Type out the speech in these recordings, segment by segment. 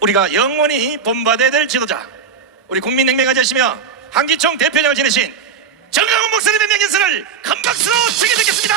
우리가 영원히 본받아야 될 지도자, 우리 국민혁명가 되시며 한기총 대표장을 지내신 정강훈 목사님의 명인선을 큰 박수로 주게 되겠습니다.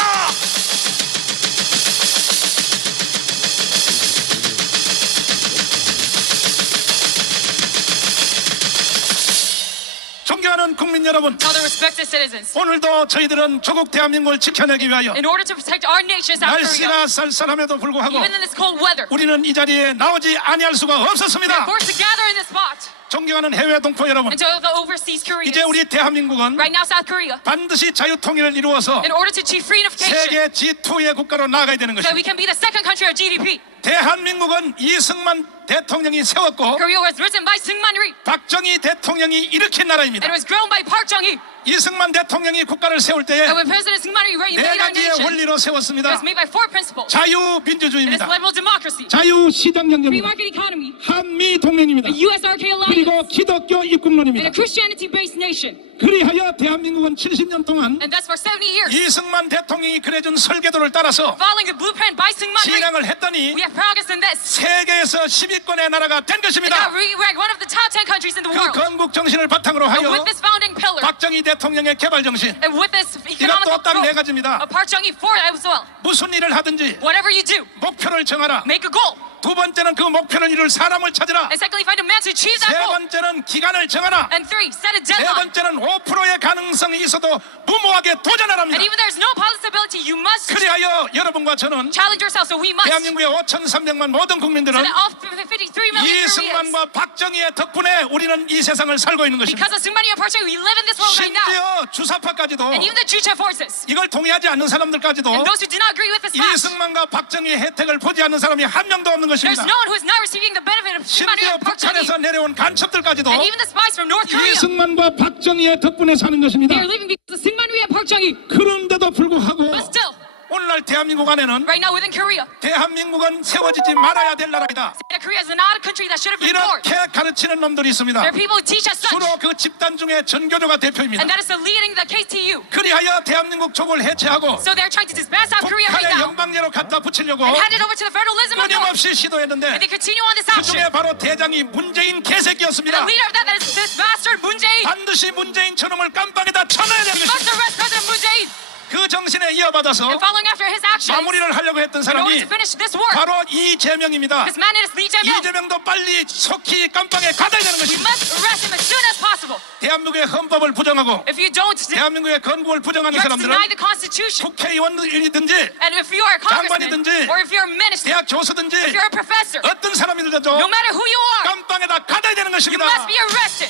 존경하는 국민 여러분, Other respected citizens, 오늘도 저희들은 조국 대한민국을 지켜내기 위하여 in order to protect our nation, South Korea, 날씨가 쌀쌀함에도 불구하고 even in this cold weather, 우리는 이 자리에 나오지 아니할 수가 we're 없었습니다. forced to gather in this spot. 존경하는 해외 동포 여러분, And to the overseas Koreans, 이제 우리 대한민국은 right now South Korea, 반드시 자유통일을 이루어서 in order to achieve freedification, 세계 G2의 국가로 나아가야 되는 so that we 것입니다. can be the second country of GDP. 대한민국은 이승만 대통령이 세웠고 Korea was written by Syngman Rhee, 박정희 대통령이 일으킨 and 나라입니다. it was grown by Park Chung-hee. 이승만 대통령이 국가를 세울 때에 And when President Syngman Rhee 네 made our 가지의 nation, 원리로 it 세웠습니다. was made by 4 principles. It is 자유민주주의입니다. liberal democracy, free 자유시장경제입니다. market economy, 한미동맹입니다. a U.S.-RK 그리고 alliance, 기독교 and 입국론입니다. a Christianity-based nation. 그리하여 대한민국은 70년 동안 And thus for 70 years, 이승만 대통령이 그려준 설계도를 따라서 following the blueprint by Syngman Rhee, 진행을 했더니 we have progress in this. 세계에서 10위권의 나라가 된 And now 것입니다. we're one of the top 10 countries in the 그 world. 건국 정신을 바탕으로 And 하여 with this founding pillar, 박정희 대통령의 개발 정신, and with this 이것도 economic 딱 네 growth 가지입니다. of Park Chung-hee for as well, 무슨 일을 하든지 whatever you do, 목표를 정하라. make a goal. 두 번째는 그 목표를 이룰 사람을 찾으라. And secondly, find a man to achieve that 세 goal. 번째는 기간을 정하라. And three, set a 네 deadline. 번째는 5%의 가능성이 있어도 무모하게 도전하랍니다. And even there's no possibility, you must 그리하여 여러분과 저는 challenge yourself. So we must. 대한민국의 5,300만 모든 So 국민들은 that all 53 million Koreans, 이승만과 박정희의 덕분에 우리는 이 세상을 살고 있는 것입니다. because of Syngman Rhee and Park Chung-hee, we live in this world right now. 심지어 주사파까지도 And even the Juche forces, 이걸 동의하지 않는 사람들까지도 and those who do not agree with this fact, 이승만과 박정희의 혜택을 보지 않는 사람이 한 명도 없는 there's 것입니다. no one who is not receiving the benefit of Syngman Rhee 심지어 and Park Chung-hee. 북한에서 내려온 간첩들까지도 And even the spies from North Korea, 이승만과 박정희의 덕분에 사는 것입니다. they are living because of Syngman Rhee and Park Chung-hee. 그런데도 불구하고 But still, 오늘날 대한민국 안에는 right now within Korea, 대한민국은 세워지지 말아야 될 나라이다. Korea is not a country that should have been born. 이렇게 가르치는 놈들이 있습니다. There are people who teach us such, 주로 그 집단 중에 전교조가 대표입니다. and that is the leading the KTU. 그리하여 대한민국 족을 해체하고 So they're trying to disband South Korea right 북한의 now 연방제로 갖다 붙이려고 and hand it over to the federalism of North. 끊임없이 시도했는데 And they continue on this 그 action. 중에 바로 대장이 문재인 The 개새끼였습니다. leader of that is this bastard Moon Jae-in. 반드시 문재인 저놈을 깜빡에다 쳐놔야 되는 Must 것입니다. arrest President Moon Jae-in. 그 정신에 이어받아서 And following after his actions, 마무리를 하려고 했던 in order 사람이 to finish this work, 바로 이재명입니다. this man is Lee Jae-myung. 이재명도 빨리 속히 깜빡에 가둬야 되는 We 것입니다. must arrest him as soon as possible. 대한민국의 헌법을 부정하고 If you don't, 대한민국의 건국을 부정하는 you have to 사람들은 deny the Constitution. 국회의원이든지 And if you are a congressman, 장관이든지 or if you're a minister, 대학 if 교수든지 you're a professor, 어떤 사람이든지 no matter who you are, 깜빵에다 가둬야 되는 you 것입니다. must be arrested.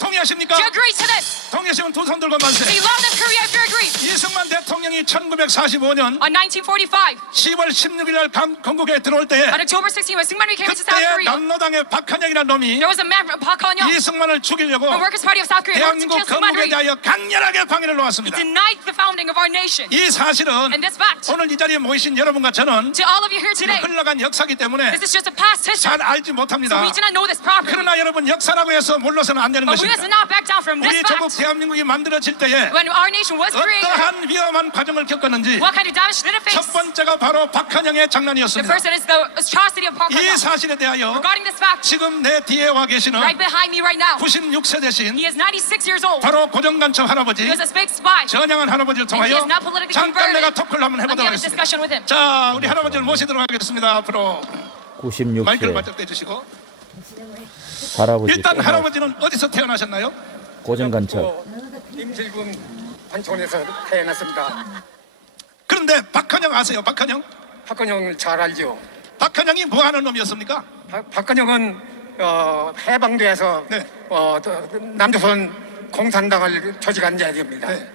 동의하십니까? Do you agree to this? 동의하시면 두 손 들고 만세. Say love this Korea if you agree. 이승만 대통령이 1945년 On 1945, 10월 16일 날 건국에 들어올 때에 on October 16, when Syngman Rhee came to South 그때의 Korea, 남로당의 박한영이라는 놈이 there was a man from Park Han-young, 이승만을 죽이려고 the Workers' Party of South Korea, wanted to 대한민국 kill Syngman 건국에 Rhee. 대하여 강렬하게 방해를 He 놓았습니다. denied the founding of our nation. 이 사실은 And this fact, 오늘 이 자리에 모이신 여러분과 저는 to all of you here today, 흘러간 역사기 때문에 this is just a past history. 잘 알지 So 못합니다. we do not know this properly. 그러나 여러분 역사라고 해서 물러서는 안 되는 But we must 것입니다. not back down from 우리 this 조국 fact. 대한민국이 만들어질 때에 When our nation was created, 어떠한 위험한 과정을 겪었는지 what kind of damage did it 첫 face? 번째가 바로 박한영의 The 장난이었습니다. first is the atrocity of Park 이 Han-young. 사실에 대하여 Regarding this fact, 지금 내 뒤에 와 계시는 right behind me right now, 96세 되신 he is 96 years old. 바로 고정간첩 할아버지 He was a fake spy. 전향한 할아버지를 And he 통하여 is not politically 잠깐 내가 converted. 토크를 한번 Let me 해보도록 have a 하겠습니다. discussion with him. 자, 우리 할아버지를 모시도록 하겠습니다. 앞으로 마이크를 96세 바짝 대주시고. 할아버지 일단 꼬마 할아버지는 어디서 태어나셨나요? 고정간첩 임실군 환촌에서 태어났습니다. 그런데 박한영 아세요? 박한영? 박근영을 잘 알죠. 박한영이 뭐 하는 놈이었습니까? 박근영은 해방돼서 네. 남조선 공산당을 조직한 자입니다. 네.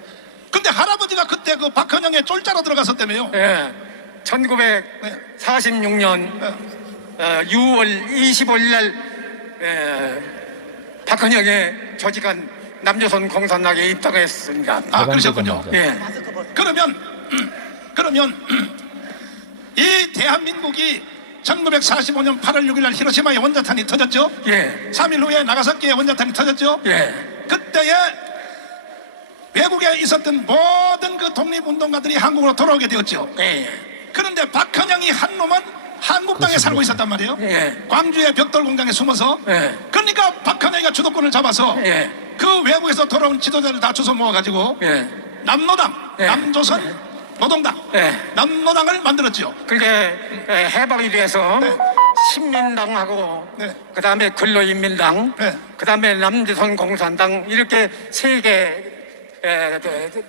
근데 할아버지가 그때 그 박한영의 쫄자로 들어갔었다며요. 예, 1946년 6월 25일 날 박근영의 조직한 남조선 공산당에 입당했습니다. 아, 그러셨군요. 해방되자마자. 예, 그러면 이 대한민국이 1945년 8월 6일 날 히로시마에 원자탄이 터졌죠? 예, 3일 후에 나가사키에 원자탄이 터졌죠? 예, 그때에 외국에 있었던 모든 그 독립운동가들이 한국으로 돌아오게 되었죠. 예. 그런데 박한영이 한 놈은 한국 땅에 살고 있었단 말이에요. 예. 광주의 벽돌 공장에 숨어서. 예. 그러니까 박헌영이가 주도권을 잡아서 예. 그 외국에서 돌아온 지도자를 다 주워 모아가지고 예. 남노당, 예. 남조선 노동당, 예. 남노당을 만들었죠. 그게 해방이 돼서 네. 신민당하고 네. 그다음에 근로인민당, 네. 그다음에 남조선 공산당 이렇게 세 개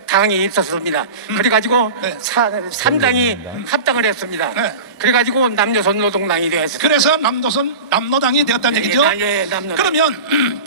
당이 있었습니다. 그래가지고 네. 3당이 합당을 했습니다. 네. 그래가지고 남조선 노동당이 되었습니다. 그래서 남노당이 되었다는 얘기죠. 예, 남노당. 그러면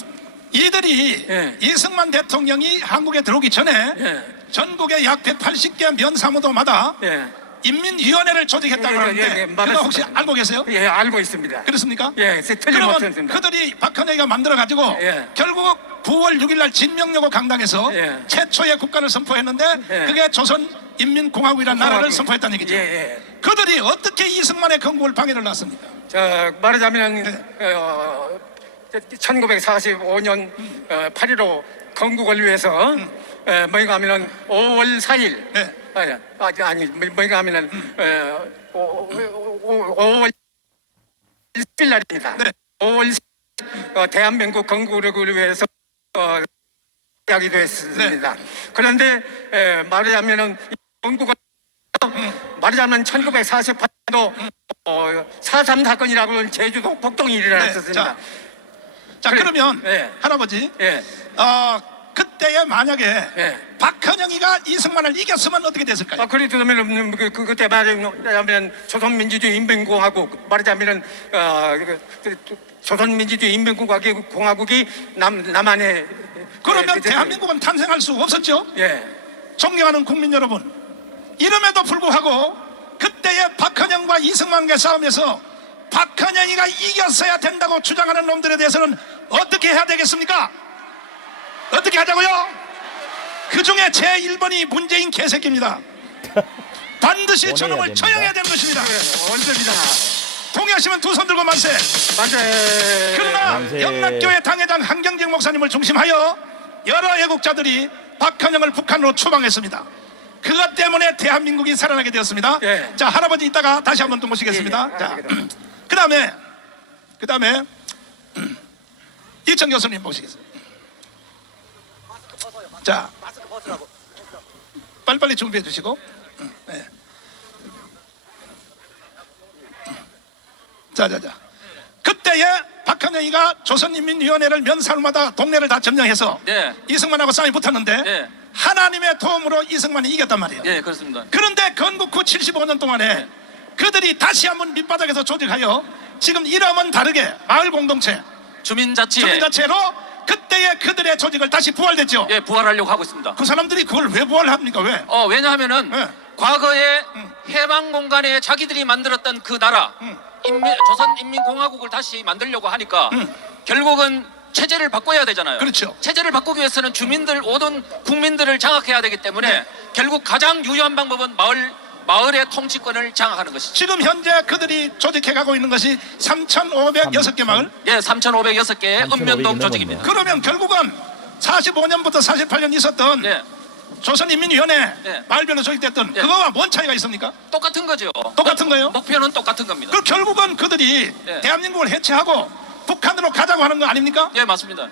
이들이 예. 이승만 대통령이 한국에 들어오기 전에 예. 전국의 약 180개 면사무소마다 예. 인민위원회를 조직했다고 하는데 그거 혹시 알고 계세요? 예, 알고 있습니다. 그렇습니까? 예, 그러면 틀림없습니다. 그들이 박헌영이가 만들어가지고 예. 결국 9월 6일 날 진명여고 강당에서 예. 최초의 국가를 선포했는데 예. 그게 조선인민공화국이라는 나라를 선포했다는 얘기죠. 예, 예. 그들이 어떻게 이승만의 건국을 방해를 놨습니까? 말하자면 1945년 8.15 건국을 위해서 뭐가 하면은 5월 4일 네. 아니 뭐가 하면은 5월 10일 날입니다. 네. 5월 10일 대한민국 건국을 위해서 시작이 됐습니다. 그런데 말하자면은 이 건국은 말하자면 1948년도 4.3 사건이라고는 제주도 폭동이 일어났었습니다. 자 그래. 그러면 예. 할아버지 예. 그때에 만약에 예. 박헌영이가 이승만을 이겼으면 어떻게 됐을까요? 그러면 그때 말하자면 조선민주주의 인민공화국 말하자면은 조선민주주의 인민공화국이 남한에 그러면 대한민국은 탄생할 수 없었죠. 예. 존경하는 국민 여러분, 이름에도 불구하고 그때의 박헌영과 이승만과의 싸움에서 박헌영이가 이겼어야 된다고 주장하는 놈들에 대해서는 어떻게 해야 되겠습니까? 어떻게 하자고요? 그 중에 제1번이 문재인 개새끼입니다. 반드시 저놈을 됩니다. 처형해야 되는 것입니다. 언제입니다. 동의하시면 두 손 들고 만세. 만세. 그러나 만세. 영락교회 당회장 한경직 목사님을 중심하여 여러 애국자들이 박헌영을 북한으로 추방했습니다. 그것 때문에 대한민국이 살아나게 되었습니다. 예. 자, 할아버지 이따가 다시 한번 또 모시겠습니다. 예. 자, 그다음에 이천 교수님 모시겠습니다. 자, 빨리빨리 준비해 주시고. 네. 자. 그때에 박헌영이가 조선인민위원회를 면사무마다 동네를 다 점령해서 네. 이승만하고 싸움이 붙었는데 네. 하나님의 도움으로 이승만이 이겼단 말이에요. 예, 그렇습니다. 그런데 건국 후 75년 동안에 그들이 다시 한번 밑바닥에서 조직하여 지금 이름은 다르게 마을 공동체, 주민자치에 주민자체로 그때의 그들의 조직을 다시 부활됐죠. 예, 부활하려고 하고 있습니다. 그 사람들이 그걸 왜 부활합니까? 왜? 왜냐하면은 네. 과거에 해방 공간에 자기들이 만들었던 그 나라 조선인민공화국을 다시 만들려고 하니까 결국은 체제를 바꿔야 되잖아요. 그렇죠. 체제를 바꾸기 위해서는 주민들 모든 국민들을 장악해야 되기 때문에 네. 결국 가장 유효한 방법은 마을의 통치권을 장악하는 것이죠. 지금 현재 그들이 조직해가고 있는 것이 3,506개 마을. 예, 3,506개의 읍면동 3,500이 조직입니다. 그러면 결국은 45년부터 48년 있었던 예, 조선인민위원회 네. 마을별로 조직됐던 네. 그거와 뭔 차이가 있습니까? 똑같은 거죠. 똑같은 거예요? 목표는 똑같은 겁니다. 그 결국은 그들이 네. 대한민국을 해체하고 북한으로 가자고 하는 거 아닙니까? 예, 맞습니다.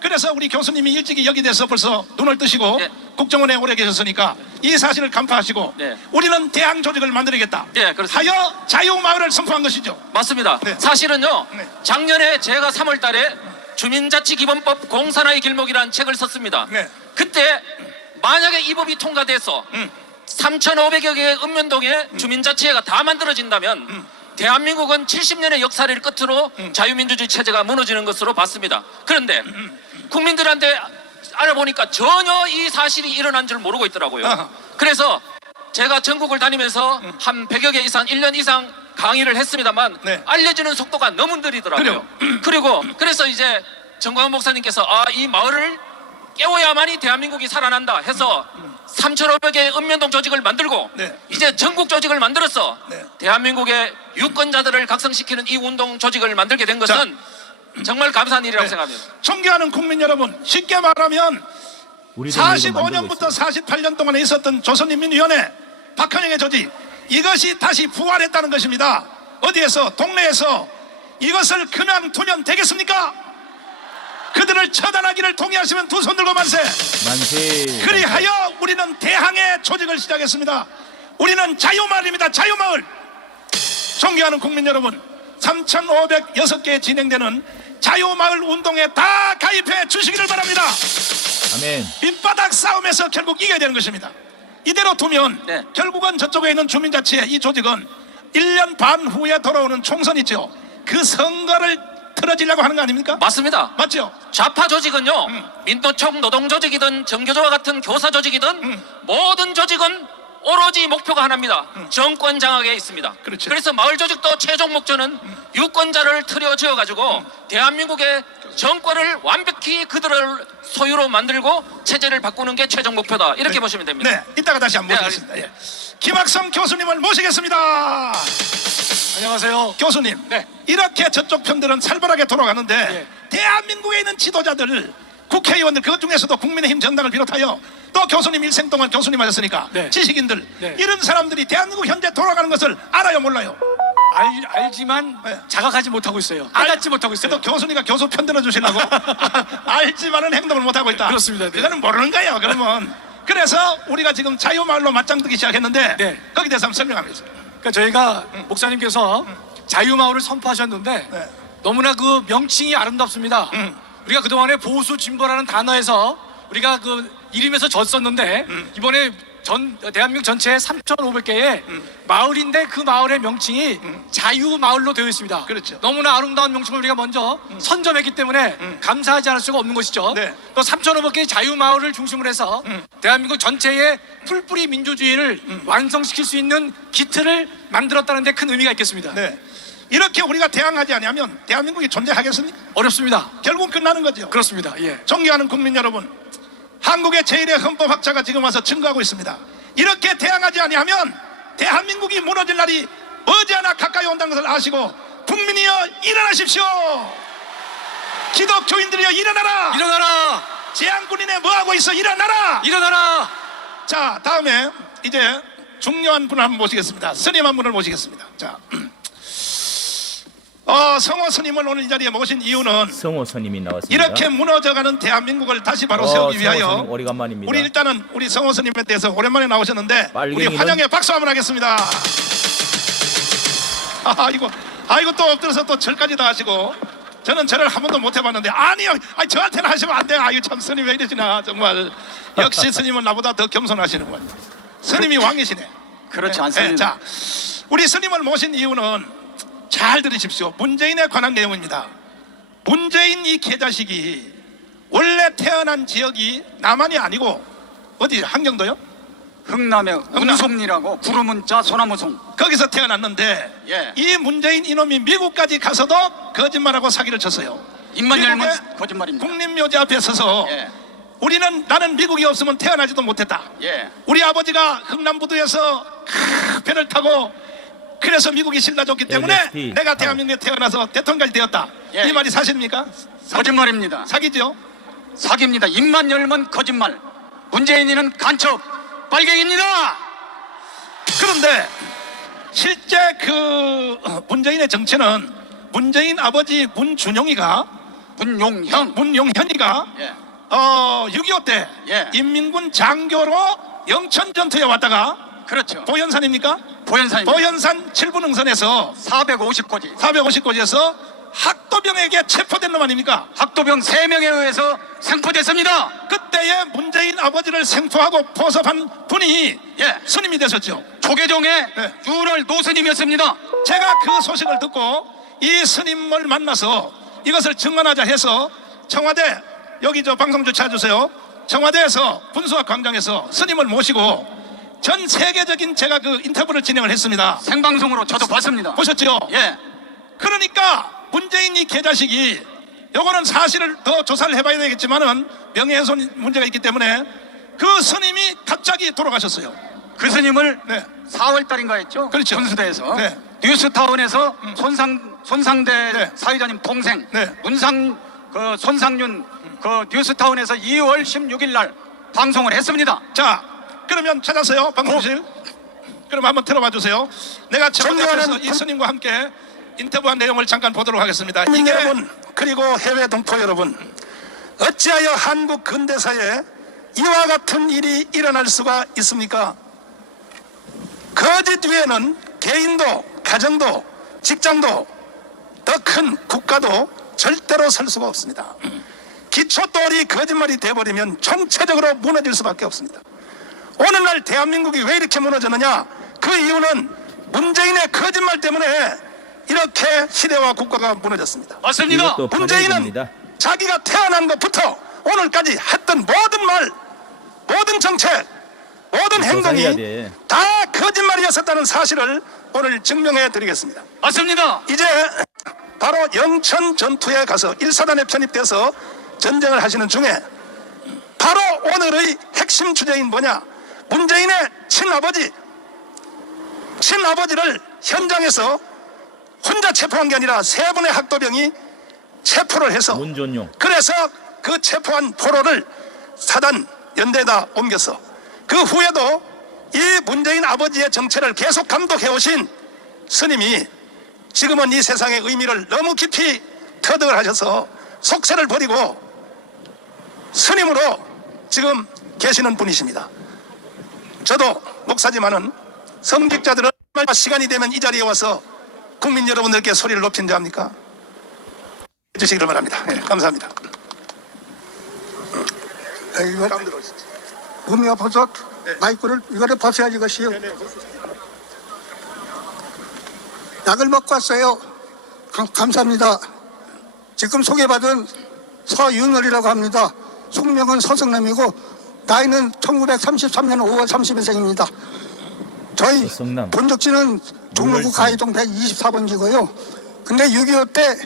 그래서 우리 교수님이 일찍이 여기 대해서 벌써 눈을 뜨시고 네. 국정원에 오래 계셨으니까 이 사실을 간파하시고 네. 우리는 대항 조직을 만들겠다 예, 그렇습니다. 하여 자유마을을 선포한 것이죠. 맞습니다. 네. 사실은요, 네. 작년에 제가 3월 달에 주민자치기본법 공산화의 길목이라는 책을 썼습니다. 네. 그때 만약에 이 법이 통과돼서 3,500여 개의 읍면동에 주민자치회가 다 만들어진다면 대한민국은 70년의 역사를 끝으로 자유민주주의 체제가 무너지는 것으로 봤습니다. 그런데 국민들한테 알아보니까 전혀 이 사실이 일어난 줄 모르고 있더라고요. 아하. 그래서 제가 전국을 다니면서 한 100여 개 이상 1년 이상 강의를 했습니다만 네. 알려지는 속도가 너무 느리더라고요. 그리고 그래서 이제 정광훈 목사님께서 이 마을을 깨워야만이 대한민국이 살아난다 해서 3,500개의 읍면동 조직을 만들고 네. 이제 전국 조직을 만들어서 네. 대한민국의 유권자들을 각성시키는 이 운동 조직을 만들게 된 것은 정말 감사한 일이라고 네. 생각합니다. 존경하는 국민 여러분, 쉽게 말하면 우리 동네도 만들고 45년부터 48년 동안에 있었던 조선인민위원회 박헌영의 조직 이것이 다시 부활했다는 것입니다. 어디에서? 동네에서. 이것을 그냥 두면 되겠습니까? 그들을 처단하기를 동의하시면 두 손 들고 만세. 만세. 그리하여 우리는 대항해 조직을 시작했습니다. 우리는 자유마을입니다. 자유마을. 존경하는 국민 여러분, 3,506개 진행되는 자유마을 운동에 다 가입해 주시기를 바랍니다. 아멘. 밑바닥 싸움에서 결국 이겨야 되는 것입니다. 이대로 두면 네. 결국은 저쪽에 있는 주민자치회 이 조직은 1년 반 후에 돌아오는 총선 있죠. 그 선거를 틀어지려고 하는 거 아닙니까? 맞습니다. 맞죠? 좌파 조직은요, 민노총 노동 조직이든 정교조와 같은 교사 조직이든 모든 조직은 오로지 목표가 하나입니다. 정권 장악에 있습니다. 그렇죠. 그래서 마을 조직도 최종 목표는 유권자를 틀어 지어 가지고 대한민국의 정권을 완벽히 그들을 소유로 만들고 체제를 바꾸는 게 최종 목표다. 이렇게 네. 보시면 됩니다. 네, 이따가 다시 한번 네, 모시겠습니다. 예. 김학성 교수님을 모시겠습니다. 안녕하세요. 교수님, 네. 이렇게 저쪽 편들은 살벌하게 돌아가는데 네. 대한민국에 있는 지도자들, 국회의원들, 그 중에서도 국민의힘 전당을 비롯하여 또 교수님 일생 동안 교수님 하셨으니까 네. 지식인들, 네. 이런 사람들이 대한민국 현재 돌아가는 것을 알아요, 몰라요? 알지만 네. 자각하지 못하고 있어요. 깨닫지 못하고 있어요. 그래도 교수님과 교수 편들어 주시려고 알지만은 행동을 못하고 있다. 그렇습니다. 네. 그거는 모르는 거예요. 그러면 그래서 우리가 지금 자유마을로 맞짱뜨기 시작했는데 네. 거기에 대해서 한번 설명하겠습니다. 그러니까 저희가 목사님께서 자유마을을 선포하셨는데 네. 너무나 그 명칭이 아름답습니다. 우리가 그동안에 보수 진보라는 단어에서 우리가 그 이름에서 졌었는데 이번에 대한민국 전체에 3,500개의 마을인데 그 마을의 명칭이 자유마을로 되어 있습니다. 그렇죠. 너무나 아름다운 명칭을 우리가 먼저 선점했기 때문에 감사하지 않을 수가 없는 것이죠. 네. 또 3,500개의 자유마을을 중심으로 해서 대한민국 전체의 풀뿌리 민주주의를 완성시킬 수 있는 기틀을 만들었다는 데 큰 의미가 있겠습니다. 네. 이렇게 우리가 대항하지 않으면 대한민국이 존재하겠습니까? 어렵습니다. 결국 끝나는 거죠. 그렇습니다. 예. 존경하는 국민 여러분, 한국의 제1의 헌법학자가 지금 와서 증거하고 있습니다. 이렇게 대항하지 아니하면 대한민국이 무너질 날이 머지않아 가까이 온다는 것을 아시고 국민이여 일어나십시오. 기독교인들이여 일어나라. 일어나라! 재앙군인에 뭐하고 있어? 일어나라. 일어나라! 자, 다음에 이제 중요한 분을 한번 모시겠습니다. 스님 한 분을 모시겠습니다. 자, 성호 스님을 오늘 이 자리에 모신 이유는 성호 스님이 나왔습니다. 이렇게 무너져가는 대한민국을 다시 바로 세우기 성호 위하여 스님 오래간만입니다. 우리 일단은 우리 성호 스님에 대해서 오랜만에 나오셨는데 우리 빨갱이는- 환영의 박수 한번 하겠습니다. 아이고 또 엎드려서 또 절까지 다 하시고 저는 절을 한 번도 못 해봤는데 아니요, 저한테는 하시면 안 돼요. 아이고 참 스님 왜 이러시나 정말 역시 스님은 나보다 더 겸손하시는군. 스님이 왕이시네. 그렇지 네, 않습니다. 자, 우리 스님을 모신 이유는 잘 들으십시오. 문재인에 관한 내용입니다. 문재인 이 개자식이 원래 태어난 지역이 남한이 아니고 어디 한경도요? 흥남의 은송리라고 구름문자 소나무송. 거기서 태어났는데 예. 이 문재인 이놈이 미국까지 가서도 거짓말하고 사기를 쳤어요. 입만 열면 미국의 거짓말입니다. 국립묘지 앞에 서서 예. 나는 미국이 없으면 태어나지도 못했다. 예. 우리 아버지가 흥남부두에서 배를 타고 그래서 미국이 실라줬기 때문에 LSP. 내가 대한민국에 태어나서 대통령까지 되었다. 예. 이 말이 사실입니까? 거짓말입니다. 사기죠. 사기입니다. 입만 열면 거짓말. 문재인이는 간첩 빨갱입니다. 그런데 실제 그 문재인의 정체는 문재인 아버지 문준용이가 문용현이가 예. 6.25 때 예. 인민군 장교로 영천 전투에 왔다가 그렇죠. 보현산입니까? 보현산입니다. 보현산 7분 응선에서 450고지 450고지에서 학도병에게 체포된 놈 아닙니까? 학도병 3명에 의해서 생포됐습니다. 그때의 문재인 아버지를 생포하고 포섭한 분이 예. 스님이 되셨죠. 조계종의 네. 유월 노스님이었습니다. 제가 그 소식을 듣고 이 스님을 만나서 이것을 증언하자 해서 청와대, 여기 저 방송 좀 찾아주세요. 청와대에서 분수학 광장에서 스님을 모시고 전 세계적인 제가 그 인터뷰를 진행을 했습니다. 생방송으로 저도 봤습니다. 보셨죠? 예. 그러니까 문재인 이 개자식이 요거는 사실을 더 조사를 해봐야 되겠지만은 명예훼손 문제가 있기 때문에 그 스님이 갑자기 돌아가셨어요. 그 스님을 네. 4월 달인가 했죠? 그렇죠. 분수대에서 네. 뉴스타운에서 손상대 네. 사회자님 동생 네. 손상윤 그 뉴스타운에서 2월 16일 날 방송을 했습니다. 자, 그러면 찾았어요, 방송실. 그럼 한번 들어봐 주세요. 내가 청와대 앞에서 존경하는 이 스님과 함께 인터뷰한 내용을 잠깐 보도록 하겠습니다. 국민 이게 여러분, 그리고 해외 동포 여러분, 어찌하여 한국 근대사에 이와 같은 일이 일어날 수가 있습니까? 거짓 위에는 개인도, 가정도, 직장도, 더 큰 국가도 절대로 설 수가 없습니다. 기초돌이 거짓말이 돼버리면 총체적으로 무너질 수밖에 없습니다. 오늘날 대한민국이 왜 이렇게 무너졌느냐? 그 이유는 문재인의 거짓말 때문에 이렇게 시대와 국가가 무너졌습니다. 맞습니다. 이것도 문재인은 파괴입니다. 자기가 태어난 것부터 오늘까지 했던 모든 말, 모든 정책, 모든 행동이 조사해야 돼. 다 거짓말이었었다는 사실을 오늘 증명해 드리겠습니다. 맞습니다. 이제 바로 영천 전투에 가서 1사단에 편입돼서 전쟁을 하시는 중에 바로 오늘의 핵심 주제인 뭐냐? 문재인의 친아버지를 현장에서 혼자 체포한 게 아니라 세 분의 학도병이 체포를 해서 문존용. 그래서 그 체포한 포로를 사단 연대에다 옮겼어. 그 후에도 이 문재인 아버지의 정체를 계속 감독해 오신 스님이 지금은 이 세상의 의미를 너무 깊이 터득을 하셔서 속세를 버리고 스님으로 지금 계시는 분이십니다. 저도 목사지만은 성직자들은 얼마나 시간이 되면 이 자리에 와서 국민 여러분들께 소리를 높인 자 합니까? 해주시기를 바랍니다. 네, 감사합니다. 음이가 벗어 마이크를 이거를 벗어야지 이것이요. 약을 먹고 왔어요. 감사합니다. 지금 소개받은 서윤월이라고 합니다. 숙명은 서성남이고 나이는 1933년 5월 30일생입니다. 저희 서성남. 본적지는 종로구 가이동 124번지고요. 근데 6.25 때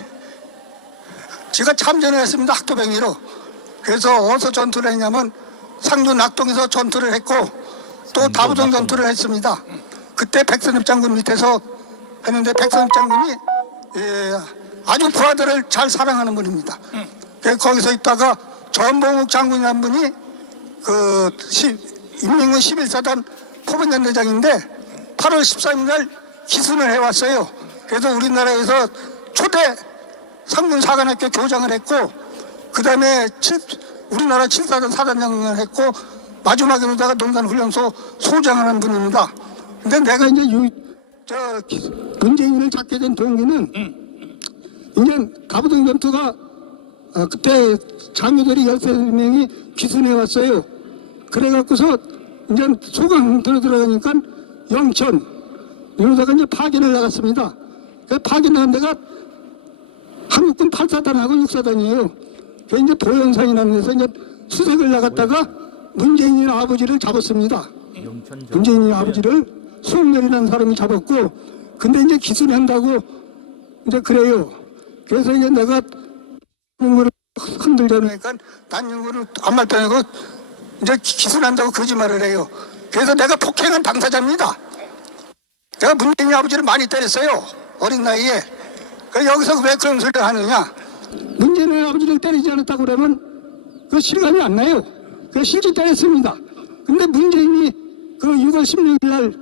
제가 참전을 했습니다. 학도병위로. 그래서 어디서 전투를 했냐면 상주 낙동에서 전투를 했고 또 다부정 전투를 했습니다. 그때 백선엽 장군 밑에서 했는데 백선엽 장군이 아주 부하들을 잘 사랑하는 분입니다. 거기서 있다가 전봉욱 장군이라는 분이 인민군 11사단 포병연대장인데 8월 13일 날 기순을 해왔어요. 그래서 우리나라에서 초대 상군 사관학교 교장을 했고 그 다음에 우리나라 7사단 사단장을 했고 마지막에다가 논산훈련소 소장을 한 분입니다. 근데 내가 이제 문재인을 잡게 된 동기는 이제 다부동 전투가 그때 장교들이 13명이 기순해 왔어요. 그래갖고서 이제 소강 들어가니까 영천 이러다가 이제 파견을 나갔습니다. 그 파견 나간 데가 한국군 8사단하고 6사단이에요. 그 이제 도연산이라는 데서 이제 수색을 나갔다가 문재인의 아버지를 잡았습니다. 문재인의 아버지를 수홍렬이라는 사람이 잡았고, 근데 이제 기순한다고 이제 그래요. 그래서 이제 내가 연구를 흔들려니까 난 연구를 안 맞다고 이제 기순한다고 거짓말을 해요. 그래서 내가 폭행한 당사자입니다. 내가 문재인의 아버지를 많이 때렸어요. 어린 나이에. 그래서 여기서 왜 그런 소리를 하느냐? 문재인의 아버지를 때리지 않았다고 그러면 그 실감이 안 나요. 그 실제 때렸습니다. 근데 문재인이 그 6월 16일 날,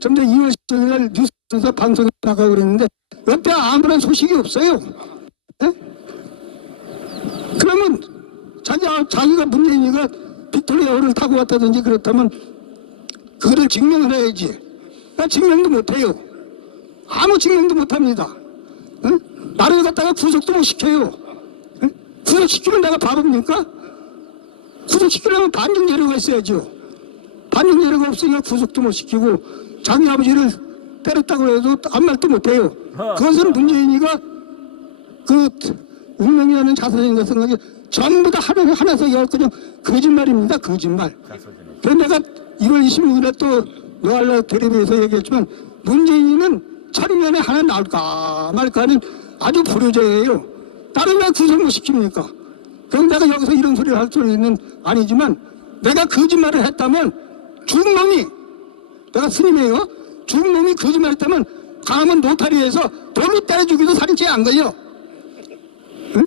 전에 2월 16일 날 뉴스에서 방송에 나가고 그랬는데 그때 아무런 소식이 없어요. 네? 그러면 자기가 문재인이가 빅토리아호를 타고 왔다든지 그렇다면 그거를 증명을 해야지. 나 증명도 못해요. 아무 증명도 못합니다. 응? 나를 갖다가 구속도 못 시켜요. 응? 구속시키면 내가 바보입니까? 구속시키려면 반증 자료가 있어야죠. 반증 자료가 없으니까 구속도 못 시키고 자기 아버지를 때렸다고 해도 아무 말도 못해요. 그것은 문재인이가 그 운명이라는 자서전에 생각이 전부 다 하나에서 열 그냥 거짓말입니다. 거짓말. 그래서 내가 1월 26일에 또 노알라 텔레비에서 얘기했지만 문재인은 차리면에 하나 나올까 말까 하는 아주 불효자예요. 나를 왜 구속 못 시킵니까? 그럼 내가 여기서 이런 소리를 할 소리는 아니지만 내가 거짓말을 했다면 죽은 놈이, 내가 스님이에요. 죽은 놈이 거짓말했다면 강화문 노타리에서 돌로 때려 죽여도 살인죄 안 걸려. 응?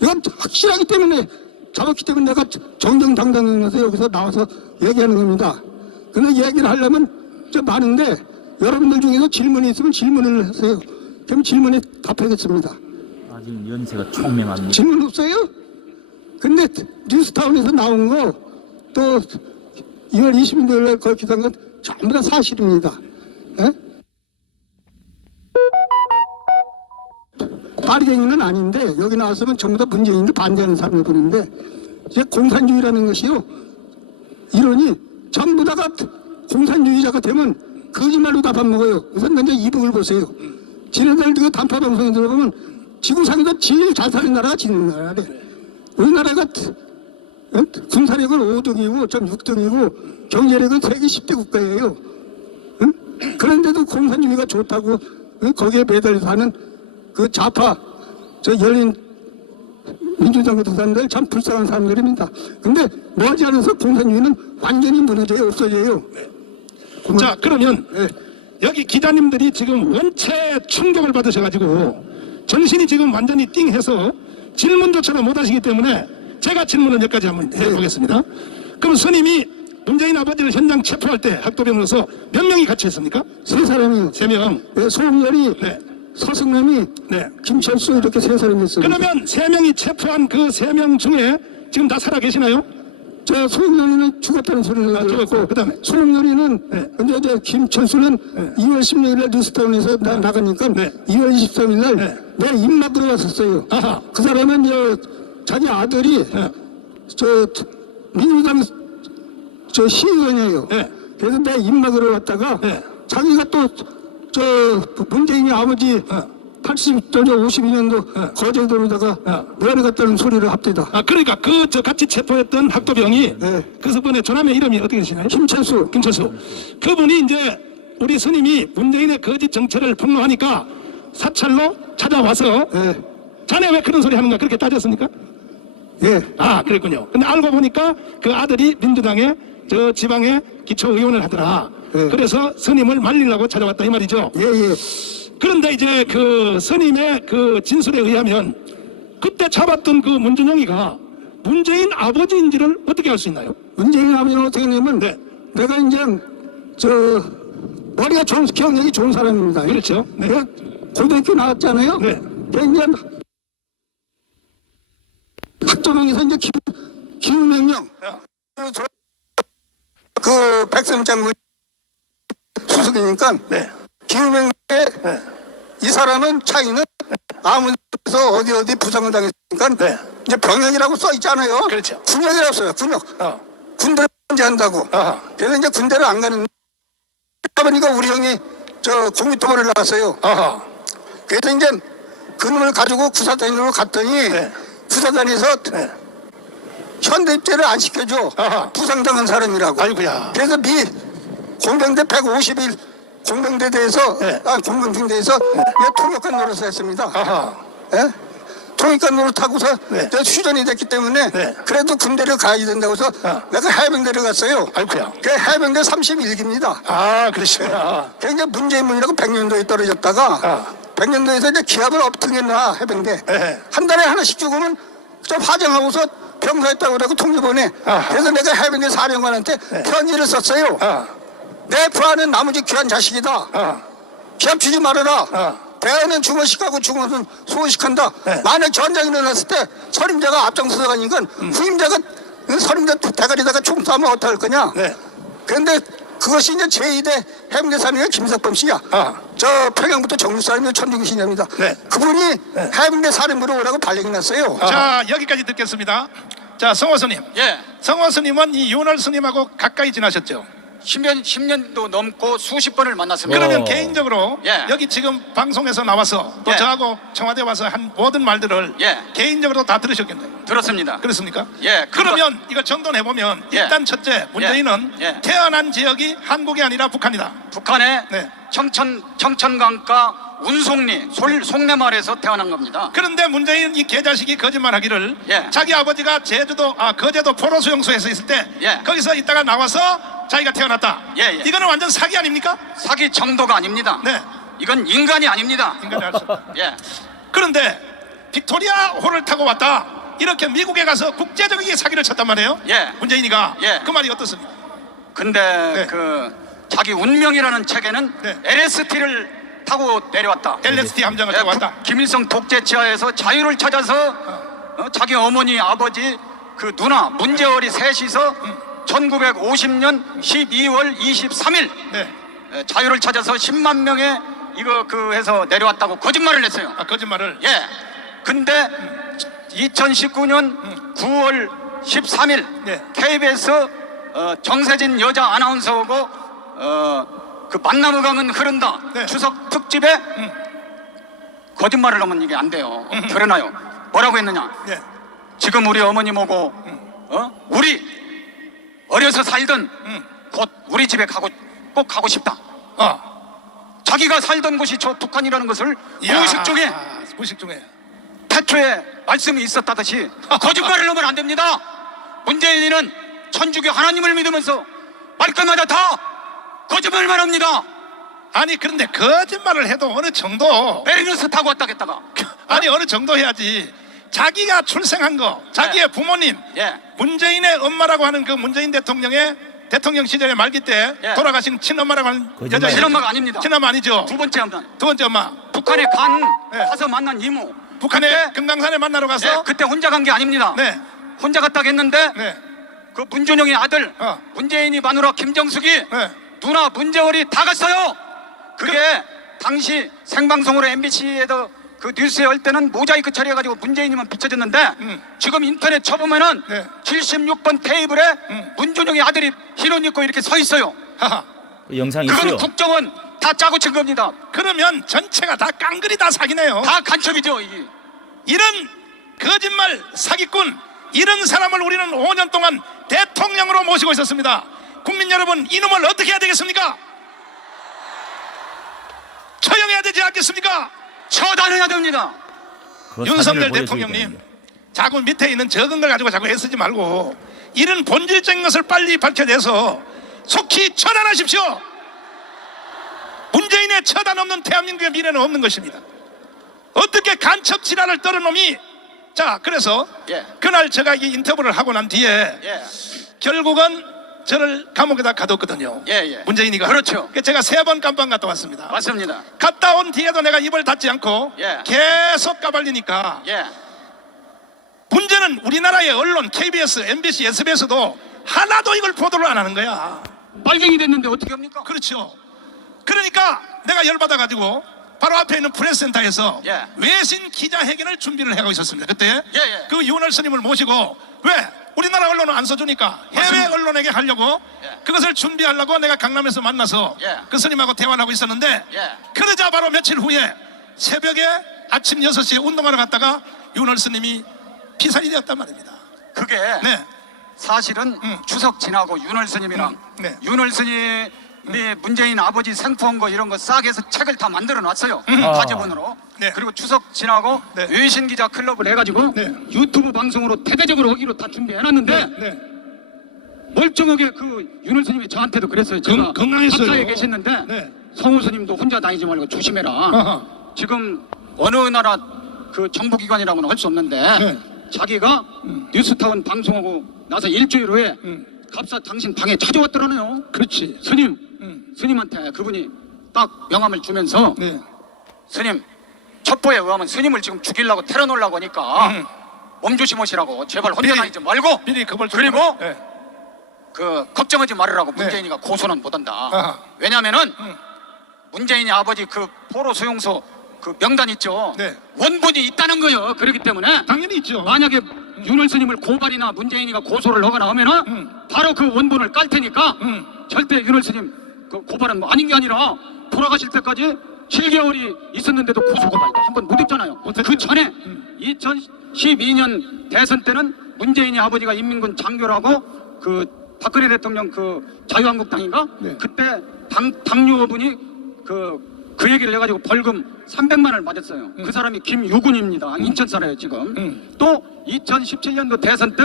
이건 확실하기 때문에 잡았기 때문에 내가 정정당당해서 여기서 나와서 얘기하는 겁니다. 근데 얘기를 하려면 저 많은데 여러분들 중에서 질문이 있으면 질문을 하세요. 그럼 질문에 답하겠습니다. 아직 연세가 총명합니다. 질문 없어요? 근데 뉴스타운에서 나온 거 또 2월 20일 날 걸기한 건 전부 다 사실입니다. 예? 파리쟁이는 아닌데 여기 나왔으면 전부 다 문재인을 반대하는 사람들인데 이제 공산주의라는 것이요 이론이 전부 다가 공산주의자가 되면 거짓말로 다 밥 먹어요. 우선 먼저 이북을 보세요. 지난달 그 단파 방송에 들어보면 지구상에서 제일 잘 사는 나라가 지구나라래. 우리나라가 군사력은 5등이고 좀 6등이고 경제력은 세계 10대 국가예요. 응? 그런데도 공산주의가 좋다고 응? 거기에 매달려서 하는 그 좌파 저 열린 민주당 같은 사람들 참 불쌍한 사람들입니다. 근데 머지않아서 공산주의는 완전히 무너져요. 없어져요. 자, 그러면 네. 여기 기자님들이 지금 원체 충격을 받으셔가지고 정신이 지금 완전히 띵해서 질문조차도 못하시기 때문에 제가 질문을 몇 가지 한번 해보겠습니다. 그럼 스님이 문재인 아버지를 현장 체포할 때 학도병으로서 몇 명이 같이 했습니까? 3사람이요. 3명. 네, 소홍열이, 네. 서승남이, 네. 김철수 이렇게 3사람이 있어요. 그러면 3명이 체포한 그 3명 중에 지금 다 살아 계시나요? 저 소홍열이는 죽었다는 소리를 죽었고, 들었고, 그다음에? 소홍열이는 네. 근데 저 김철수는 네. 2월 16일 날 뉴스타운에서 나가니까 네. 2월 23일 날 네. 내 입맛 들어왔었어요. 아하. 그 사람은 자기 아들이 네. 저 민주당 저 시의원이에요. 네. 그래서 내 입막으로 왔다가 네. 자기가 또 저 문재인이 아버지 52년도 거제도로다가 면회 갔다는 소리를 합디다. 아, 그러니까 저 같이 체포했던 학도병이 네. 그 석번에 조남의 이름이 어떻게 되시나요? 김철수. 그분이 이제 우리 스님이 문재인의 거짓 정체를 폭로하니까 사찰로 찾아와서 예. 자네 왜 그런 소리 하는가 그렇게 따졌습니까? 예. 아, 그랬군요. 근데 알고 보니까 그 아들이 민주당의 저 지방의 기초의원을 하더라. 네. 그래서 스님을 말리려고 찾아왔다 이 말이죠. 예, 예. 그런데 이제 그 스님의 그 진술에 의하면 그때 잡았던 그 문준영이가 문재인 아버지인지를 어떻게 알 수 있나요? 문재인 아버지는 어떻게 했냐면 네. 내가 이제 저 머리가 좋은 기억력이 좋은 사람입니다. 그렇죠. 네. 내가 고등학교 나왔잖아요. 네. 그래서 이제 학도병에서 이제 기후명령 그 백선 장군 수석이니까 네. 기후명령에 이 사람은 차이는 아무 데서 어디 부상을 당했으니까 네. 이제 병역이라고 써 있잖아요. 그렇죠. 군역이라고 써요. 군역. 어. 군대를 한다고. 아하. 그래서 이제 군대를 안 가는. 그러니까 우리 형이 저 공익도보를 나갔어요. 아하. 그래서 이제 그놈을 가지고 구사단으로 갔더니 네. 구사단에서 네. 현대 입대를 안 시켜줘. 아하. 부상당한 사람이라고. 아이고야. 그래서 미 공병대 150일 공병대대에서 네. 공병중대에서 통역관 노릇을 했습니다. 아하. 예? 통역관 노릇하고서 네. 휴전이 됐기 때문에 네. 그래도 군대를 가야 된다고 해서 내가 해병대를 갔어요. 아이고야. 그 해병대 31기입니다. 아, 그러시구나. 그래서 이제 문재인문이라고 100년도에 떨어졌다가 100년도에서 이제 기합을 엎틀겠나 해병대. 네. 한 달에 하나씩 죽으면 좀 화장하고서 병사했다고 그러고 통지 보내. 아하. 그래서 내가 해병대 사령관한테 편지를 썼어요. 내 부하는 나머지 귀한 자식이다. 기합 주지 말아라. 대하는 중원식하고 중원은 소원식한다. 네. 만약 전쟁이 일어났을 때 선임자가 앞장서서 가니까 후임자가 선임자 대가리다가 총 쏴면 어떡할 거냐. 네. 그런데 그것이 이제 제2대 해병대 사령관 김석범 씨야. 저 평양부터 정부 사람이 천중기 신입니다. 네. 그분이 해병대 사령부로 오라고 발령이 났어요. 자, 여기까지 듣겠습니다. 자, 성호 스님. 예. 성호 스님은 이 윤월 스님하고 가까이 지나셨죠? 10년도 넘고 수십 번을 만났습니다. 그러면 어. 개인적으로 예. 여기 지금 방송에서 나와서 또 예. 저하고 청와대 와서 한 모든 말들을 예. 개인적으로 다 들으셨겠네요. 들었습니다. 그렇습니까? 예, 그러면 이거 정돈해보면 예. 일단 첫째 문재인은 예. 태어난 지역이 한국이 아니라 북한이다. 북한의 네. 청천강가 운송리 송내마을에서 태어난 겁니다. 그런데 문재인 이 개자식이 거짓말하기를 예. 자기 아버지가 거제도 포로수용소에서 있을 때 예. 거기서 있다가 나와서 자기가 태어났다. 예. 이거는 완전 사기 아닙니까? 사기 정도가 아닙니다. 네. 이건 인간이 아닙니다. 인간이 알 수 없다. 예. 그런데 빅토리아 호를 타고 왔다. 이렇게 미국에 가서 국제적인 사기를 쳤단 말이에요. 예. 문재인이가 예. 그 말이 어떻습니까? 근데 네. 그 자기 운명이라는 책에는 네. LST를 타고 내려왔다. LST 함정을 타고 왔다. 김일성 독재 지하에서 자유를 찾아서 자기 어머니 아버지 그 누나 문재월이 셋이서 1950년 12월 23일 네. 자유를 찾아서 10만 명의 이거 그 해서 내려왔다고 거짓말을 했어요. 아, 거짓말을. 예. 근데 2019년 9월 13일 네. KBS 정세진 여자 아나운서하고 그 만나무 강은 흐른다 네. 추석 특집에 거짓말을 하면 이게 안 돼요. 드러나요. 뭐라고 했느냐? 네. 지금 우리 어머니 보고 우리 어려서 살던 곧 우리 집에 꼭 가고 싶다. 자기가 살던 곳이 저 북한이라는 것을 무의식 중에 무의식 중에 태초에 말씀이 있었다듯이 거짓말을 하면 안 됩니다. 문재인이는 천주교 하나님을 믿으면서 말끝마다 다 거짓말만 합니다. 아니 그런데 거짓말을 해도 어느 정도 메리너스 타고 왔다 했다가 아니 어느 정도 해야지. 자기가 출생한 거 자기의 부모님 예. 문재인의 엄마라고 하는 그 문재인 대통령의 대통령 시절의 말기 때 예. 돌아가신 친엄마라고 하는 거짓말. 친엄마가 아닙니다. 친엄마 아니죠. 두 번째 엄마 두 번째 엄마 북한에 가서 만난 이모. 북한의 그때, 금강산에 만나러 가서 예, 그때 혼자 간 게 아닙니다. 네. 혼자 갔다 했는데 네. 그 문준영의 아들 문재인이 마누라 김정숙이 네. 누나 문재월이 다 갔어요. 그게 당시 생방송으로 MBC에도 그 뉴스에 할 때는 모자이크 처리해가지고 문재인이만 비춰졌는데 지금 인터넷 쳐보면은 네. 76번 테이블에 문준영의 아들이 흰 옷 입고 이렇게 서 있어요. 하하. 그 영상이 그건 있어요. 국정원 다 짜고 친 겁니다. 그러면 전체가 다 깡그리 다 사기네요. 다 간첩이죠. 이게. 이런 거짓말 사기꾼 이런 사람을 우리는 5년 동안 대통령으로 모시고 있었습니다. 국민 여러분 이놈을 어떻게 해야 되겠습니까? 처형해야 되지 않겠습니까? 처단해야 됩니다. 그 윤석열 사진을 보여줘야 대통령님 됩니다. 자꾸 밑에 있는 적은 걸 가지고 자꾸 애쓰지 말고 이런 본질적인 것을 빨리 밝혀내서 속히 처단하십시오. 문재인의 처단 없는 대한민국의 미래는 없는 것입니다. 어떻게 간첩 지랄을 떨은 놈이 자 그래서 예. 그날 제가 이 인터뷰를 하고 난 뒤에 예. 결국은 저를 감옥에다 가뒀거든요. 예, 예. 문재인이가. 그렇죠. 그래서 제가 3번 깜빵 갔다 왔습니다. 맞습니다. 갔다 온 뒤에도 내가 입을 닫지 않고 예. 계속 까발리니까 예. 문제는 우리나라의 언론 KBS, MBC, SBS도 하나도 이걸 보도를 안 하는 거야. 빨갱이 됐는데 어떻게 합니까? 그렇죠. 그러니까 내가 열받아가지고 바로 앞에 있는 프레스센터에서 예. 외신 기자회견을 준비를 해가고 있었습니다. 그때 예. 그 윤월 스님을 모시고 왜 우리나라 언론은 안 써주니까 해외 언론에게 하려고 예. 그것을 준비하려고 내가 강남에서 만나서 예. 그 스님하고 대화를 하고 있었는데 예. 그러자 바로 며칠 후에 새벽에 아침 6시에 운동하러 갔다가 윤월 스님이 피살이 되었단 말입니다. 그게 네. 사실은 추석 지나고 윤월 스님이랑 네. 윤월 스님이 문재인 아버지 생포한 거 이런 거 싸게 해서 책을 다 만들어 놨어요. 가제본으로. 네. 그리고 추석 지나고 네. 외신 기자 클럽을 해가지고 네. 유튜브 방송으로 대대적으로 하기로 다 준비해놨는데 네. 멀쩡하게 그 윤월 스님이 저한테도 그랬어요. 제가 건강했어요. 박사에 계셨는데 네. 성우 스님도 혼자 다니지 말고 조심해라. 아하. 지금 어느 나라 그 정부기관이라고는 할 수 없는데 네. 자기가 뉴스타운 방송하고 나서 일주일 후에 갑사 당신 방에 찾아왔더라네요. 그렇지. 스님한테 그분이 딱 명함을 주면서 네. 스님 첩보에 의하면 스님을 지금 죽이려고 테러 놓으려고 하니까 몸조심하시라고 제발 혼자 미리- 다니지 말고 미리 그걸 그리고 네. 그 걱정하지 말으라고 네. 문재인이가 고소는 못한다. 아하. 왜냐면은 문재인이 아버지 그 포로 수용소 그 명단 있죠. 네. 원본이 있다는 거예요. 그렇기 때문에 당연히 있죠. 만약에 윤월 스님을 고발이나 문재인이가 고소를 하거나 하면은 바로 그 원본을 깔 테니까 절대 윤월 스님 그 고발은 뭐 아닌 게 아니라 돌아가실 때까지 7개월이 있었는데도 고소 고발도 한 번 못 했잖아요. 그 전에 2012년 대선 때는 문재인이 아버지가 인민군 장교라고 그 박근혜 대통령 그 자유한국당인가 네. 그때 당뇨분이 그 얘기를 해가지고 벌금 300만 원을 맞았어요. 그 사람이 김유군입니다. 인천 살아요 지금. 또 2017년도 대선 때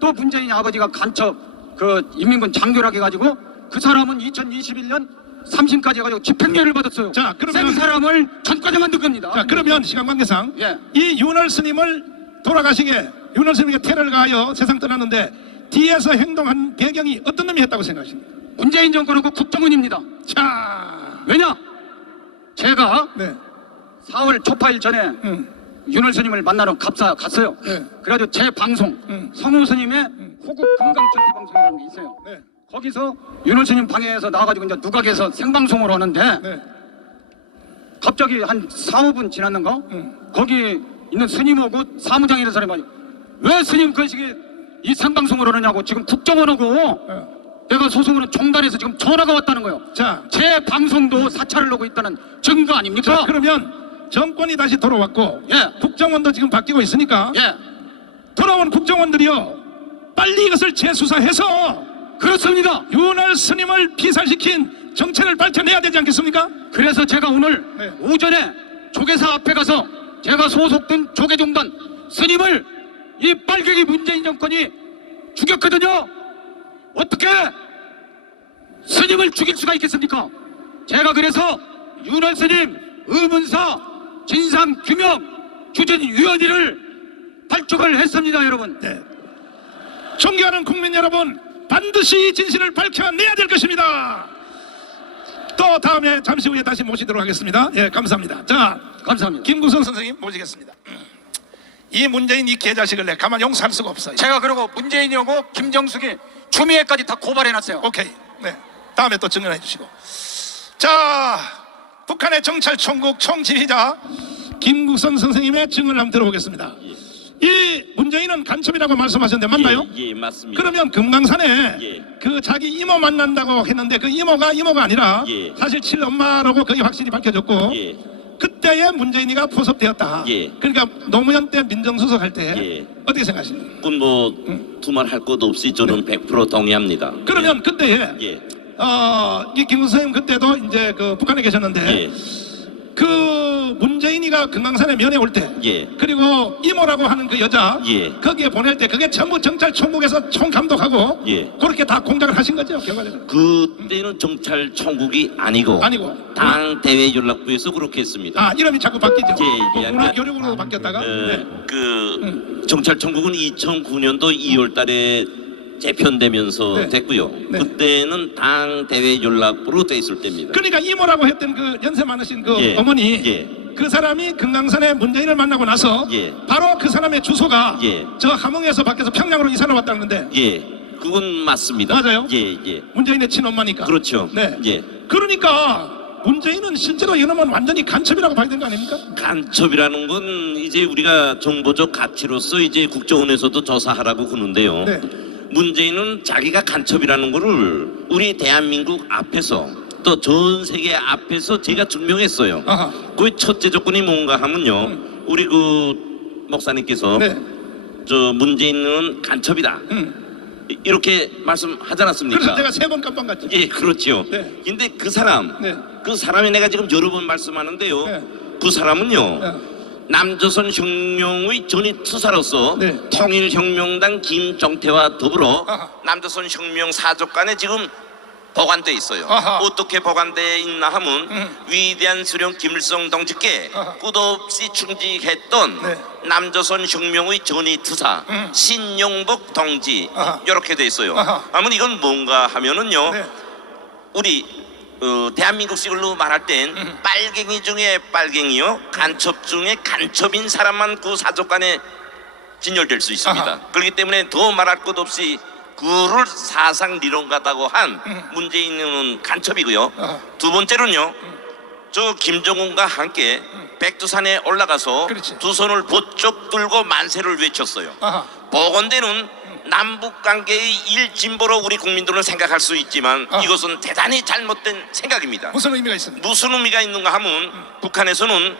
또 문재인 아버지가 간첩 그 인민군 장교라고 해가지고 그 사람은 2021년 3심까지 해가지고 집행유예를 받았어요. 자, 그러면- 센 사람을 전과자 만들 겁니다. 자 그러면 시간 관계상 예. 이 윤월 스님을 돌아가시게 윤월 스님에게 테러를 가하여 세상 떠났는데 뒤에서 행동한 배경이 어떤 놈이 했다고 생각하십니까? 문재인 정권하고 국정원입니다. 자, 왜냐? 제가 네, 4월 초파일 전에 윤월 스님을 만나러 갔어요. 네. 그래가지고 제 방송 성우 스님의 호국 건강정치 방송이라는 게 있어요. 네, 거기서 윤월 스님 방에서 나와가지고 이제 누각에서 생방송을 하는데 네. 갑자기 한 4, 5분 지났는가? 거기 있는 스님하고 사무장이라는 사람이 왜 스님 그 시기에 이 생방송을 하느냐고 지금 국정원하고 내가 소송으로 종단에서 지금 전화가 왔다는 거예요. 자, 제 방송도 사찰을 하고 있다는 증거 아닙니까? 자, 그러면 정권이 다시 돌아왔고 예. 국정원도 지금 바뀌고 있으니까 예, 돌아온 국정원들이요 빨리 이것을 재수사해서 그렇습니다. 윤월 스님을 피살시킨 정체를 밝혀내야 되지 않겠습니까? 그래서 제가 오늘 네. 오전에 조계사 앞에 가서 제가 소속된 조계종단 스님을 이 빨갱이 문재인 정권이 죽였거든요. 어떻게 스님을 죽일 수가 있겠습니까? 제가 그래서 윤월 스님 의문사 진상규명 추진위원회를 발족을 했습니다. 여러분. 네. 존경하는 국민 여러분, 반드시 이 진실을 밝혀내야 될 것입니다. 또 다음에 잠시 후에 다시 모시도록 하겠습니다. 예, 감사합니다. 자, 감사합니다. 김구성 선생님 모시겠습니다. 이 문재인 이 개자식을 내 가만 용서할 수가 없어요. 제가 그리고 문재인이하고 김정숙이 추미애까지 다 고발해놨어요. 오케이. 네. 다음에 또 증언해 주시고. 자, 북한의 정찰총국 총지휘자 김구성 선생님의 증언을 한번 들어보겠습니다. 이 문재인은 간첩이라고 말씀하셨는데 맞나요? 예, 맞습니다. 그러면 금강산에 예. 그 자기 이모 만난다고 했는데 그 이모가 아니라 예. 사실 친엄마라고 거의 확실히 밝혀졌고 예. 그때에 문재인이가 포섭되었다. 예. 그러니까 노무현 때 민정수석 할 때 예. 어떻게 생각하십니까? 그건 뭐 두말할 것 없이 저는 100% 동의합니다. 그러면 그때에 예. 이 김구성 선생님 그때도 이제 그 북한에 계셨는데 예. 그 문재인이가 금강산에 면회 올 때 예. 그리고 이모라고 하는 그 여자 예. 거기에 보낼 때 그게 전부 정찰총국에서 총감독하고 예. 그렇게 다 공작을 하신 거죠 결과적으로? 그때는 정찰총국이 아니고 당 대외연락부에서 그렇게 했습니다. 아 이름이 자꾸 바뀌죠. 예, 예. 문화교육으로 바뀌었다가 네. 그 정찰총국은 2009년도 2월달에 재편되면서 네. 됐고요. 네. 그때는 당 대외연락부로 돼 있을 때입니다. 그러니까 이모라고 했던 그 연세 많으신 그 예. 어머니 예. 그 사람이 금강산에 문재인을 만나고 나서 예. 바로 그 사람의 주소가 예. 저 함흥에서 밖에서 평양으로 이사를 왔다는 건데 예, 그건 맞습니다. 맞아요? 예, 예. 문재인의 친엄마니까. 그렇죠. 네. 예. 그러니까 문재인은 실제로 이놈은 완전히 간첩이라고 봐야 되는 거 아닙니까? 간첩이라는 건 이제 우리가 정보적 가치로서 이제 국정원에서도 조사하라고 그러는데요. 네. 문재인은 자기가 간첩이라는 거를 우리 대한민국 앞에서 또 전 세계 앞에서 제가 증명했어요. 아하. 그 첫째 조건이 뭔가 하면요. 우리 그 목사님께서 네. 저 문재인은 간첩이다. 이렇게 말씀하지 않았습니까? 그래서 제가 3번 깜빵 갔죠. 예, 그렇죠. 네. 근데 그 사람, 네. 그 사람이 내가 지금 여러 번 말씀하는데요. 네. 그 사람은요. 네. 남조선 혁명의 전위 투사로서 네. 통일혁명당 김종태와 더불어 아하. 남조선 혁명 사족관에 지금 보관돼 있어요. 아하. 어떻게 보관돼 있나 하면 위대한 수령 김일성 동지께 아하. 끝없이 충직했던 네. 남조선 혁명의 전위 투사 신용복 동지 아하. 이렇게 돼 있어요. 아하. 아무튼 이건 뭔가 하면은요. 네. 우리 대한민국식으로 말할 땐 빨갱이 중에 빨갱이요, 간첩 중에 간첩인 사람만 그 사족관에 진열될 수 있습니다. 아하. 그렇기 때문에 더 말할 것 없이 그를 사상 리론가다고 한 문재인은 간첩이고요. 아하. 두 번째로는요, 저 김정은과 함께 백두산에 올라가서 그렇지. 두 손을 번쩍 들고 만세를 외쳤어요. 아하. 보건대는 남북 관계의 일진보로 우리 국민들은 생각할 수 있지만 이것은 대단히 잘못된 생각입니다. 무슨 의미가 있습니까? 무슨 의미가 있는가 하면 북한에서는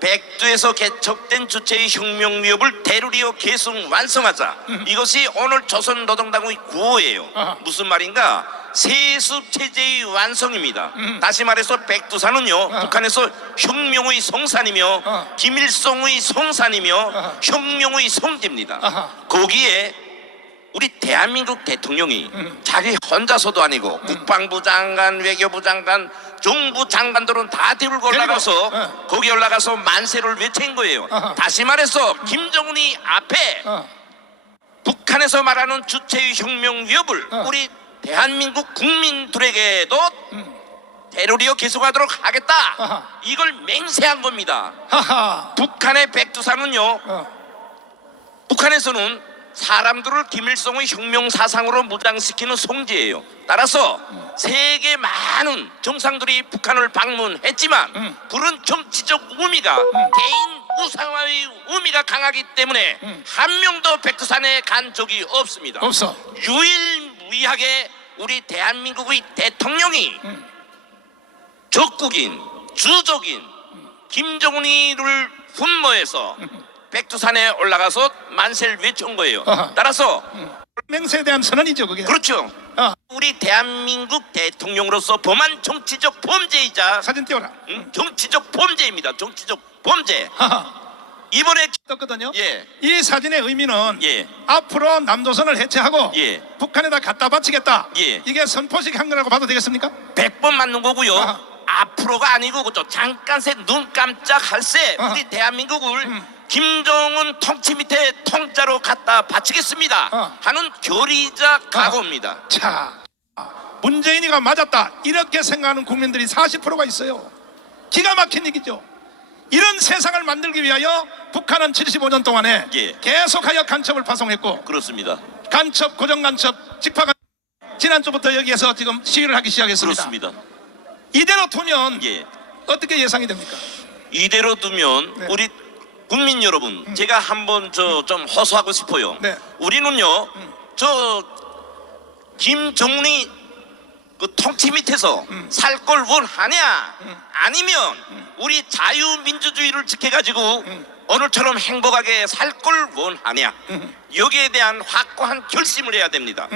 백두에서 개척된 주체의 혁명 위협을 대루리어 계승 완성하자. 이것이 오늘 조선노동당의 구호예요. 무슨 말인가? 세습 체제의 완성입니다. 다시 말해서 백두산은요 북한에서 혁명의 성산이며 김일성의 성산이며 혁명의 성지입니다. 거기에 우리 대한민국 대통령이 자기 혼자서도 아니고 국방부 장관, 외교부 장관, 정부 장관들은 다 들고 올라가서 거기 올라가서 만세를 외친 거예요. 다시 말해서 김정은이 앞에 북한에서 말하는 주체의 혁명 위협을 우리 대한민국 국민들에게도 테러리어 계속하도록 하겠다. 아하. 이걸 맹세한 겁니다. 하하. 북한의 백두산은요. 북한에서는 사람들을 김일성의 혁명 사상으로 무장시키는 성지예요. 따라서 세계 많은 정상들이 북한을 방문했지만 그런 정치적 의미가 개인 우상화의 의미가 강하기 때문에 한 명도 백두산에 간 적이 없습니다. 없어. 유일무이하게 우리 대한민국의 대통령이 적국인 주적인 김정은이를 훈모해서 백두산에 올라가서 만세를 외친 거예요. 아하. 따라서 맹세에 대한 선언이죠, 그게. 그렇죠. 우리 대한민국 대통령으로서 범한 정치적 범죄이자 사진 띄워라. 정치적 범죄입니다. 정치적 범죄. 하하. 이번에 떴거든요. 예. 이 사진의 의미는 예. 앞으로 남조선을 해체하고 예. 북한에다 갖다 바치겠다. 예. 이게 선포식 한 거라고 봐도 되겠습니까? 100번 맞는 거고요. 아하. 앞으로가 아니고 그죠. 잠깐 새 눈 깜짝할 새 아하. 우리 대한민국을 김정은 통치 밑에 통짜로 갖다 바치겠습니다 하는 결의자 각오입니다. 자, 문재인이가 맞았다 이렇게 생각하는 국민들이 40%가 있어요. 기가 막힌 얘기죠. 이런 세상을 만들기 위하여 북한은 75년 동안에 예. 계속하여 간첩을 파송했고 그렇습니다. 간첩, 고정간첩, 직파간 지난주부터 여기에서 지금 시위를 하기 시작했습니다. 그렇습니다. 이대로 두면 예. 어떻게 예상이 됩니까? 이대로 두면 네. 우리 국민 여러분, 제가 한번 좀 호소하고 싶어요. 네. 우리는요, 저 김정은이 그 통치 밑에서 살 걸 원하냐, 아니면 우리 자유민주주의를 지켜가지고 오늘처럼 행복하게 살 걸 원하냐, 여기에 대한 확고한 결심을 해야 됩니다.